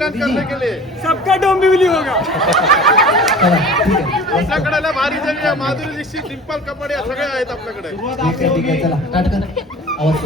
कल्याण करने के लिए सबका डोंबिवली होगा। आपल्याकडे भारी जरी माधुरी दीक्षित, डिंपल कपाडे सगळे आहेत आपल्याकडे. ठीक आहे चला स्टार्ट कर आवाज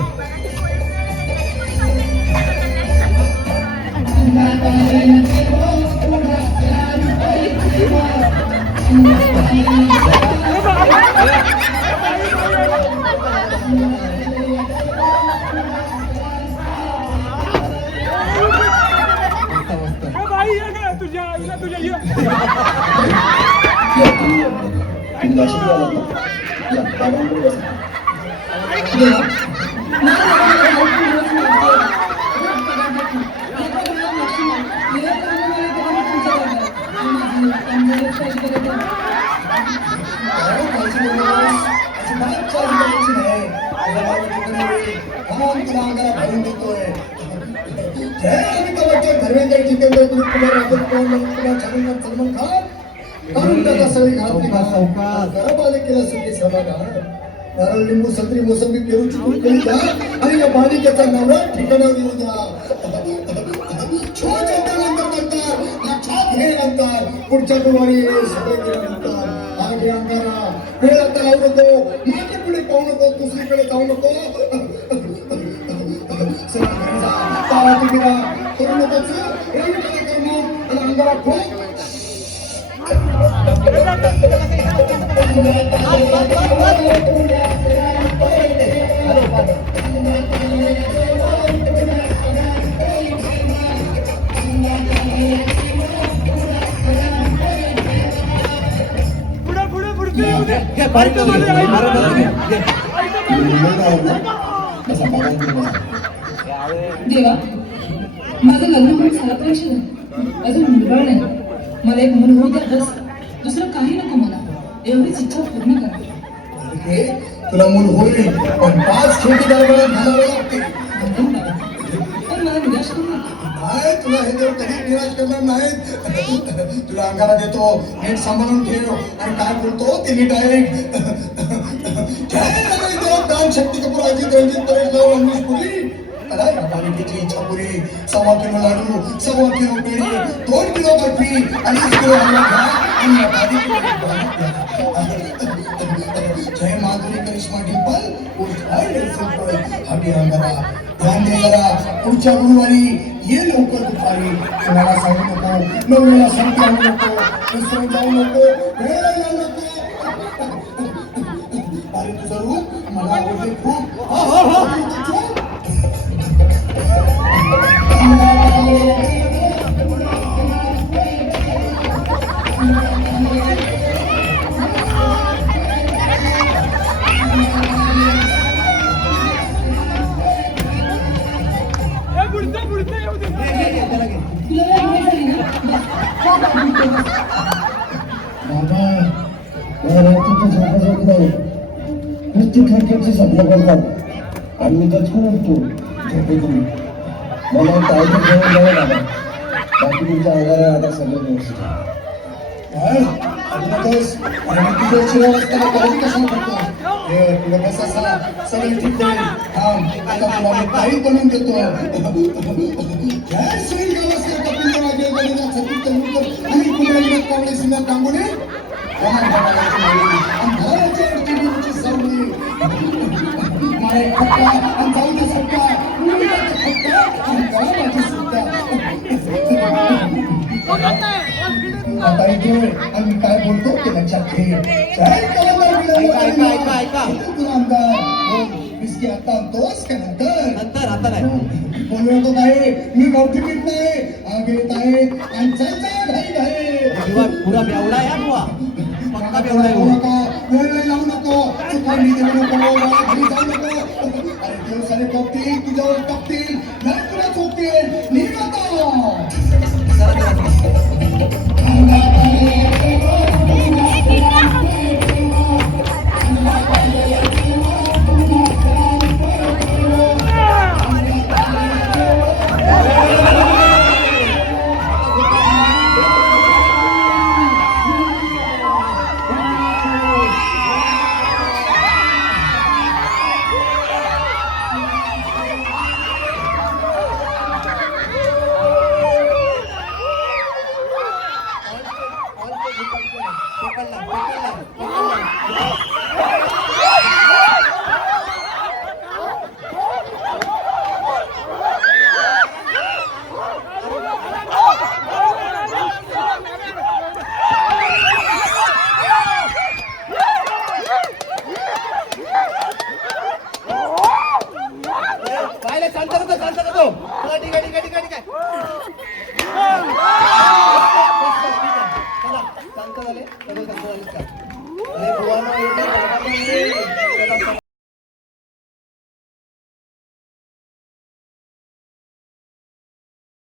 नारळ लिंबू संत्री मोसंबी पेरू चिकून केली द्या आणि या बालिकेचा नवरा ठिकाणा घेऊन द्या. पुढच्या गुरुवारी सगळे गेल्यानंतर मागे अंगारा वेळ आता लावू नको, मागे पुढे पाहू नको, दुसरीकडे जाऊ नको. करू नको आणि अंगारा खूप देवा, माझं लग्न म्हणून झालं पाहिजे, अजून मुलगा नाही. मला एक मूल होऊ द्या बस, दुसरं काही नको मला. एवढीच इच्छा पूर्ण करा. तुला मूल होईल पण 5 छोटी दरबारात घालावे लागते. पण मला निराश करू नका. काय तुला हे तर कधी निराश करणार नाहीत. तुला अंगारा देतो, नीट सांभाळून ठेव आणि काय बोलतो ते नीट ऐक. दान शक्ती कपूराची रणजित परेश लावून अमरीशपुरी बालिकेची इच्छा पुरी. 1.25 किलो लाडू, 1.25 किलो पेढे, 2 किलो बर्फी आणि 1 किलो हलवा घ्या आणि या बालिकेला जय माधुरी करिश्मा डिंपल हवी अंगारा. ध्यान दे जरा, पुढच्या गुरुवारी ये लवकर दुपारी. कोणाला सांगू नको, नवरीला सांगता आणू नको, दुसरं जाऊ नको, वेळ लावू नको. अरे तुझं रूप मला आवडते खूप. खर्चाची स्वप्न करतात आणि मी तर उठतो झोपेतून. मला टाळीचं जेवण द्यावं लागलं. बाकी तुमच्या आगारा आता सगळं व्यवस्थित सगळं ठीक होईल. काही बनवून देतो. जय श्री गावस्कर कपिलराजे गणिता सतीश तेंडुलकर आणि कुमारी कांबळे सिन्हा गांगुली आम्ही काय बोलतो ते लक्षात घे. बिस्की आता आणतोस का नंतर? आता नाही बोलवतो नाही, मी मोठी पीठ नाही. आगेत आहे आणि घाई आहे. पुरा बेवडा या बुवा, पक्का बेवडा जाऊ नका, वेळ लावू नको, चुकांनी देऊ नको, घरी जाऊ नको. अरे दिवसाने टोपतील, तुझ्यावर टोपतील, नाही तुला चोपतील. निघतो पकडला पकडला